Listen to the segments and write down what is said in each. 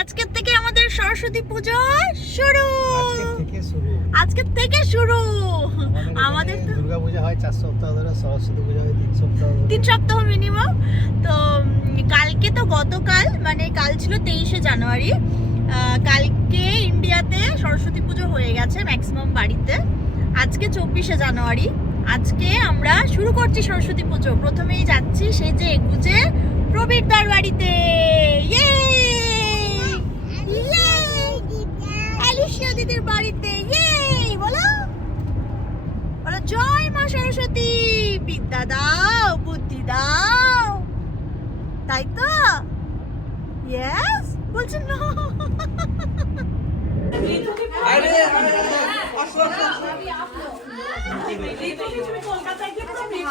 আজকের থেকে আমাদের সরস্বতী পুজো শুরু। আজকে থেকে শুরু। আজকের থেকে শুরু। আমাদের তো দুর্গা পূজা হয় চার সপ্তাহ ধরে সরস্বতী পূজা হয় তিন সপ্তাহ তিন সপ্তাহ মিনিমাম তো কালকে তো গতকাল মানে কাল ছিল তেইশে জানুয়ারি। কালকে ইন্ডিয়াতে সরস্বতী পুজো হয়ে গেছে ম্যাক্সিমাম বাড়িতে। আজকে চব্বিশে জানুয়ারি। আজকে আমরা শুরু করছি সরস্বতী পুজো। প্রথমেই যাচ্ছি সেই যে এগুজে প্রবীরদার বাড়িতে।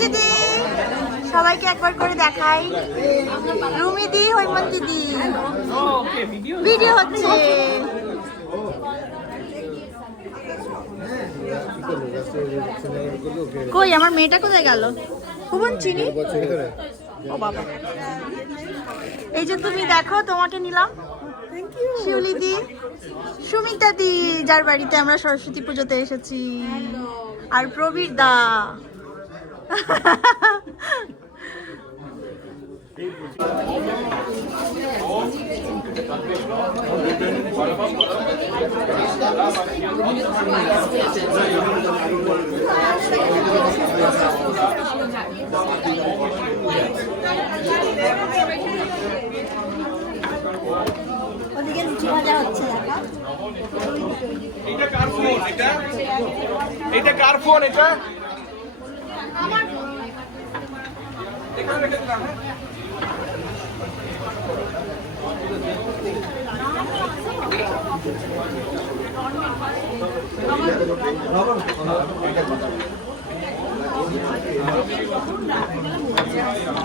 দিদি সবাইকে একবার করে দেখাই। রুমি দি হৈমন দিদি ভিডিও হচ্ছে। কই, আমার মেয়েটা কোথায় গেল? ভুবন চিনি? ও বাবা। এই যে তুমি দেখো, তোমাকে নিলাম। শিউলি দি, সুমিতা দি, যার বাড়িতে আমরা সরস্বতী পুজোতে এসেছি। আর প্রবীর দা। ওদিকে লুচি ভাজা হচ্ছে এটা কার ফোন? এটা? এটা কার ফোন? এটা এখানে রেখে দিলাম হ্যাঁ?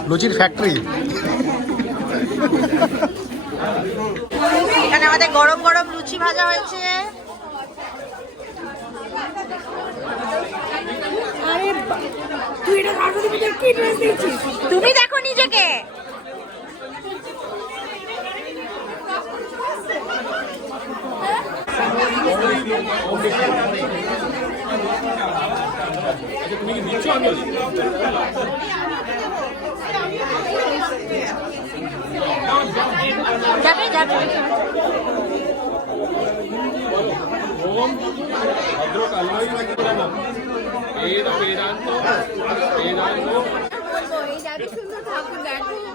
লুচির ফ্যাক্টরি এখানে আমাদের গরম গরম লুচি ভাজা হয়েছে। তুমি দেখো নিজেকে। যাবে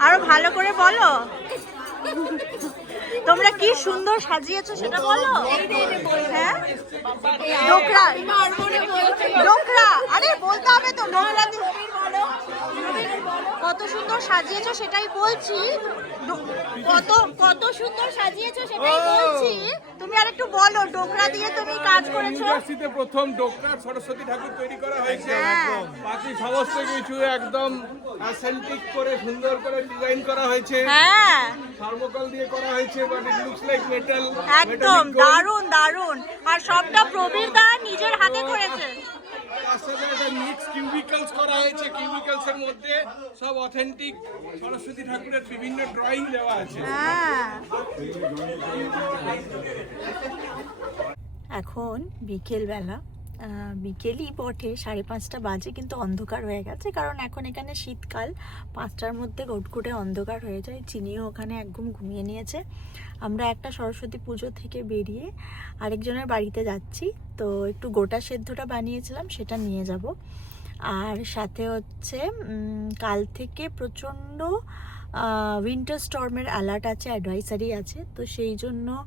আরও ভালো করে বলো। তোমরা কি সুন্দর সাজিয়েছো সেটা বলো। হ্যাঁ? ডোকরা। ডোকরা। আরে বলতে হবে তো ডোকরা কত সুন্দর সাজিয়েছো সেটাই বলছি। কত কত সুন্দর সাজিয়েছো সেটাই বলছি। তুমি আর একটু বলো ডোকরা দিয়ে তুমি কাজ করেছ? ইউনিভার্সিটিতে প্রথম ডোকরা সরস্বতী ঠাকুর তৈরি করা হয়েছে। হ্যাঁ। বাকি সমস্ত কিছু একদম অ্যাসেন্টিক করে সুন্দর করে ডিজাইন করা হয়েছে। হ্যাঁ। থার্মোকল দিয়ে করা হয়েছে but it looks like metal একদম দারুণ দারুণ। আর সবটা প্রবীর দা নিজের হাতে করেছে তার সাথে একটা মিক্স কিউবিকলস করা হয়েছে কিউবিকলস এর মধ্যে সব অথেন্টিক সরস্বতী ঠাকুরের বিভিন্ন ড্রয়িং দেওয়া আছে। হ্যাঁ। এখন বিকেলবেলা বিকেলই বটে, সাড়ে পাঁচটা বাজে, কিন্তু অন্ধকার হয়ে গেছে, কারণ এখন এখানে শীতকাল, পাঁচটার মধ্যে ঘটঘটে অন্ধকার হয়ে যায়, চিনিও ওখানে একদম ঘুমিয়ে নিয়েছে। আমরা একটা সরস্বতী পুজো থেকে বেরিয়ে আরেকজনের বাড়িতে যাচ্ছি, তো একটু গোটা সেদ্ধটা বানিয়েছিলাম, সেটা নিয়ে যাব। আর সাথে হচ্ছে কাল থেকে প্রচণ্ড উইন্টার স্টর্মের অ্যালার্ট আছে অ্যাডভাইসারি আছে। তো সেই জন্য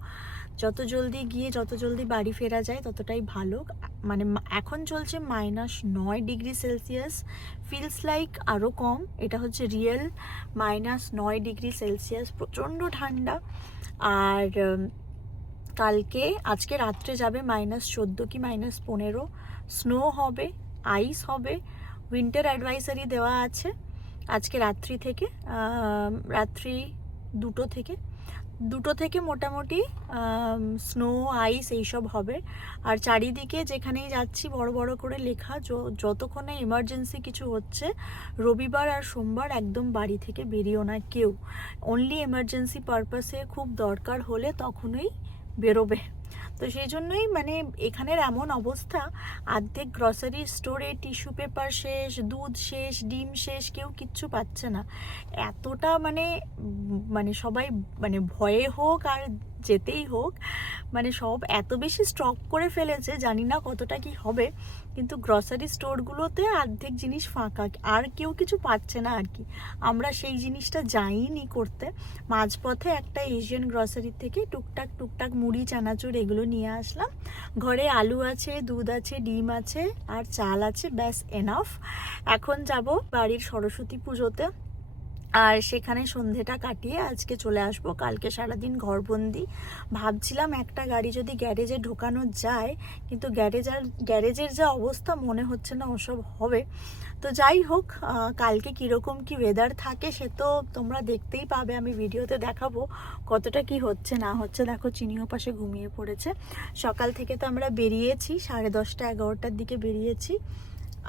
যত জলদি গিয়ে যত জলদি বাড়ি ফেরা যায় ততটাই ভালো। মানে এখন চলছে মাইনাস নয় ডিগ্রি সেলসিয়াস ফিলস লাইক আরও কম। এটা হচ্ছে রিয়েল মাইনাস নয় ডিগ্রি সেলসিয়াস প্রচণ্ড ঠান্ডা। আর কালকে, আজকে রাত্রে যাবে মাইনাস চোদ্দ কি মাইনাস পনেরো। স্নো হবে। আইস হবে। উইন্টার অ্যাডভাইসারি দেওয়া আছে আজকে রাত্রি থেকে রাত্রি দুটো থেকে। দুটো থেকে মোটামুটি স্নো আইস এইসব হবে। আর চারিদিকে যেখানেই যাচ্ছি বড় বড় করে লেখা যতক্ষণে এমার্জেন্সি কিছু হচ্ছে, রবিবার আর সোমবার একদম বাড়ি থেকে বেরিও না কেউ। অনলি এমার্জেন্সি পারপাসে খুব দরকার হলে তখনই বেরোবে। তো সেই জন্যই মানে এখানের এমন অবস্থা, আর্ধেক গ্রসারি স্টোরে টিস্যু পেপার শেষ, দুধ শেষ, ডিম শেষ, কেউ কিচ্ছু পাচ্ছে না। এতটা মানে মানে সবাই মানে ভয়ে হোক আর যেতেই হোক মানে সব এত বেশি স্টক করে ফেলেছে, জানি না কতটা কি হবে, কিন্তু গ্রসারি স্টোরগুলোতে অর্ধেক জিনিস ফাঁকা, আর কেউ কিছু পাচ্ছে না আর কি। আমরা সেই জিনিসটা যাইনি করতে। মাঝপথে একটা এশিয়ান গ্রসারি থেকে টুকটাক টুকটাক মুড়ি, চানাচুর এগুলো নিয়ে আসলাম। ঘরে আলু আছে, দুধ আছে, ডিম আছে, আর চাল আছে, ব্যাস এনাফ এখন যাব বাড়ির সরস্বতী পুজোতে। আর সেখানে সন্ধেটা কাটিয়ে আজকে চলে আসব। কালকে সারাদিন ঘরবন্দি। ভাবছিলাম একটা গাড়ি যদি গ্যারেজে ঢোকানো যায়, কিন্তু গ্যারেজ আর গ্যারেজের যা অবস্থা মনে হচ্ছে না ওসব হবে। তো যাই হোক কালকে কীরকম কি ওয়েদার থাকে সে তো তোমরা দেখতেই পাবে। আমি ভিডিওতে দেখাবো কতটা কি হচ্ছে, না হচ্ছে। দেখো চিনিও পাশে ঘুমিয়ে পড়েছে। সকাল থেকে তো আমরা বেরিয়েছি, সাড়ে দশটা, এগারোটার দিকে বেরিয়েছি।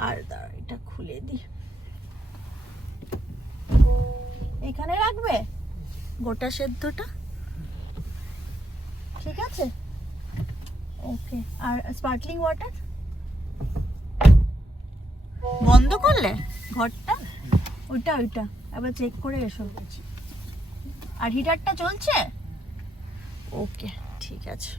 আর এটা খুলে দিই। এখানে রাখবে? গোটা সেদ্ধটা? ঠিক আছে। ওকে আর স্পার্কলিং ওয়াটার বন্ধ করলে? ঘরটা? ওইটা ওইটা। আবার চেক করে এসো। আর হিটারটা চলছে? ওকে ঠিক আছে।